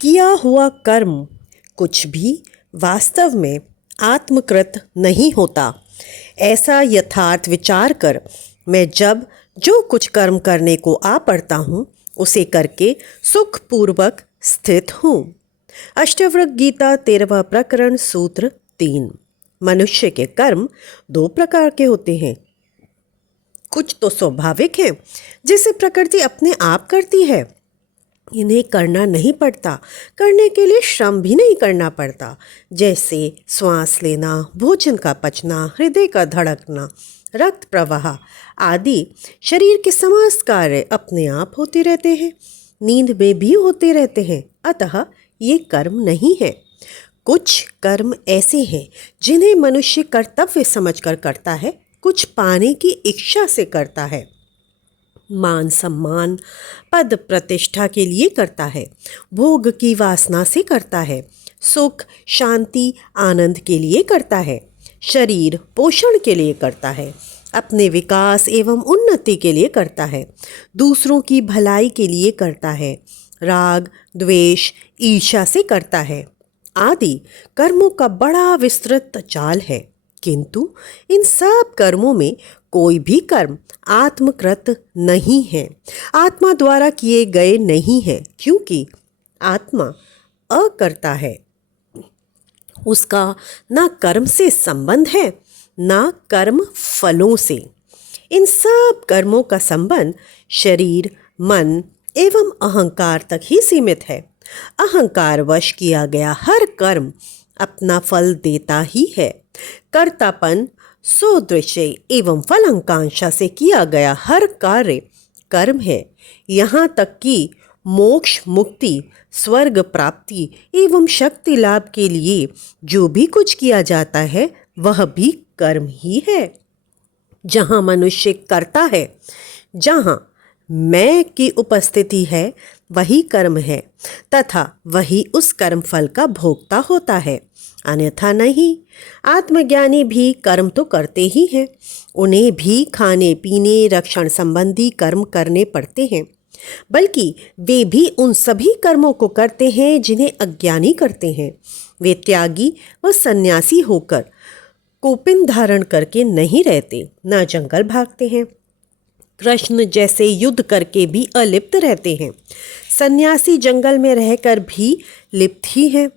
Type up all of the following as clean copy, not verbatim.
किया हुआ कर्म कुछ भी वास्तव में आत्मकृत नहीं होता। ऐसा यथार्थ विचार कर मैं जब जो कुछ कर्म करने को आ पड़ता हूँ उसे करके सुखपूर्वक स्थित हूँ। अष्टावक्र गीता 13वां प्रकरण सूत्र 3। मनुष्य के कर्म 2 प्रकार के होते हैं। कुछ तो स्वाभाविक हैं जिसे प्रकृति अपने आप करती है, इन्हें करना नहीं पड़ता, करने के लिए श्रम भी नहीं करना पड़ता, जैसे श्वास लेना, भोजन का पचना, हृदय का धड़कना, रक्त प्रवाह आदि शरीर के समस्त कार्य अपने आप होते रहते हैं, नींद में भी होते रहते हैं। अतः ये कर्म नहीं है। कुछ कर्म ऐसे हैं जिन्हें मनुष्य कर्तव्य समझकर करता है, कुछ पाने की इच्छा से करता है, मान सम्मान पद प्रतिष्ठा के लिए करता है, भोग की वासना से करता है, सुख शांति आनंद के लिए करता है, शरीर पोषण के लिए करता है, अपने विकास एवं उन्नति के लिए करता है, दूसरों की भलाई के लिए करता है, राग द्वेष ईर्ष्या से करता है आदि कर्मों का बड़ा विस्तृत जाल है। किंतु इन सब कर्मों में कोई भी कर्म आत्मकृत नहीं है, आत्मा द्वारा किए गए नहीं है, क्योंकि आत्मा अकर्ता है। उसका ना कर्म से संबंध है ना कर्म फलों से। इन सब कर्मों का संबंध शरीर मन एवं अहंकार तक ही सीमित है। अहंकार वश किया गया हर कर्म अपना फल देता ही है। कर्तापन सोदृश्य एवं फलाकांक्षा से किया गया हर कार्य कर्म है। यहाँ तक कि मोक्ष मुक्ति स्वर्ग प्राप्ति एवं शक्ति लाभ के लिए जो भी कुछ किया जाता है वह भी कर्म ही है। जहाँ मनुष्य करता है, जहाँ मैं की उपस्थिति है, वही कर्म है तथा वही उस कर्म फल का भोक्ता होता है, अन्यथा नहीं। आत्मज्ञानी भी कर्म तो करते ही हैं, उन्हें भी खाने पीने रक्षण संबंधी कर्म करने पड़ते हैं, बल्कि वे भी उन सभी कर्मों को करते हैं जिन्हें अज्ञानी करते हैं। वे त्यागी व सन्यासी होकर कोपिन धारण करके नहीं रहते, न जंगल भागते हैं, कृष्ण जैसे युद्ध करके भी अलिप्त रहते हैं, सन्यासी जंगल में रहकर भी लिप्त ही हैं।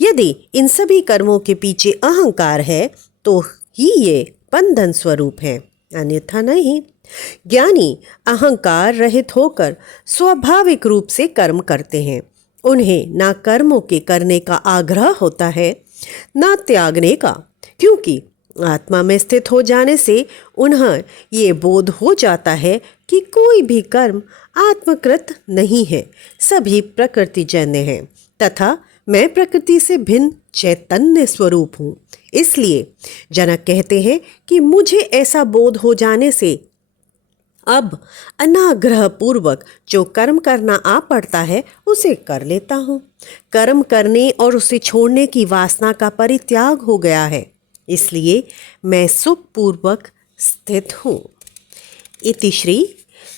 यदि इन सभी कर्मों के पीछे अहंकार है तो ही ये बंधन स्वरूप है, अन्यथा नहीं। ज्ञानी अहंकार रहित होकर स्वाभाविक रूप से कर्म करते हैं। उन्हें ना कर्मों के करने का आग्रह होता है ना त्यागने का, क्योंकि आत्मा में स्थित हो जाने से उन्हें ये बोध हो जाता है कि कोई भी कर्म आत्मकृत नहीं है, सभी प्रकृतिजन्य हैं तथा मैं प्रकृति से भिन्न चैतन्य स्वरूप हूँ। इसलिए जनक कहते हैं कि मुझे ऐसा बोध हो जाने से अब अनाग्रह पूर्वक जो कर्म करना आ पड़ता है उसे कर लेता हूँ। कर्म करने और उसे छोड़ने की वासना का परित्याग हो गया है, इसलिए मैं सुखपूर्वक स्थित हूँ। इति श्री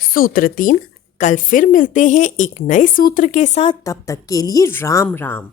सूत्र 3। कल फिर मिलते हैं एक नए सूत्र के साथ, तब तक के लिए राम राम।